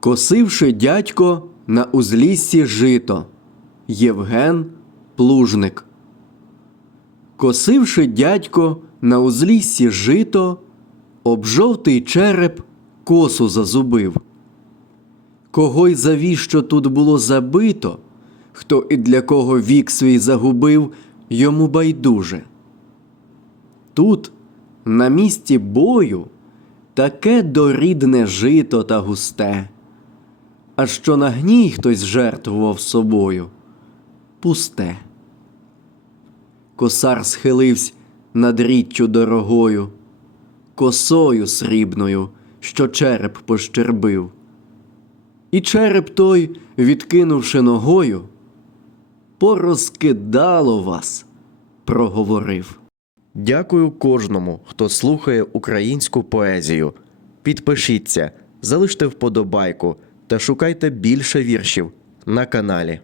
Косивши дядько на узліссі жито. Євген Плужник. Косивши дядько на узліссі жито, об жовтий череп косу зазубив. Кого й завіщо тут було забито, хто і для кого вік свій загубив, йому байдуже. Тут, на місці бою, таке дорідне жито та густе, а що на гній хтось жертвував собою, пусте. Косар схилився над річчю дорогою, косою срібною, що череп пощербив. І череп той, відкинувши ногою, порозкидало вас, проговорив. Дякую кожному, хто слухає українську поезію. Підпишіться, залиште вподобайку та шукайте більше віршів на каналі.